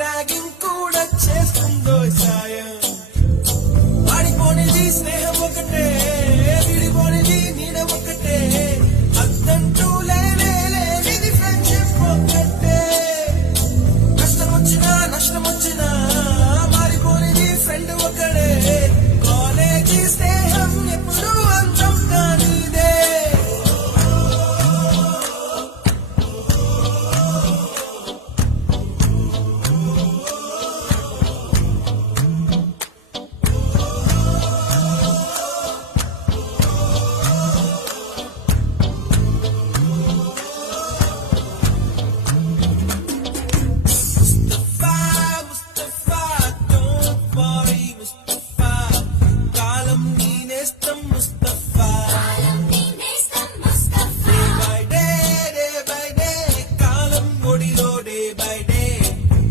Ragging కూడా చేస్తుందో సాయం. ఆడిపోనిది స్నేహం ఒకటే, విడిపోనిది నీడ ఒకటే, అద్దంటూ లేనిది ఫ్రెండ్షిప్ ఒకటే. కష్టం వచ్చినా నష్టం వచ్చినా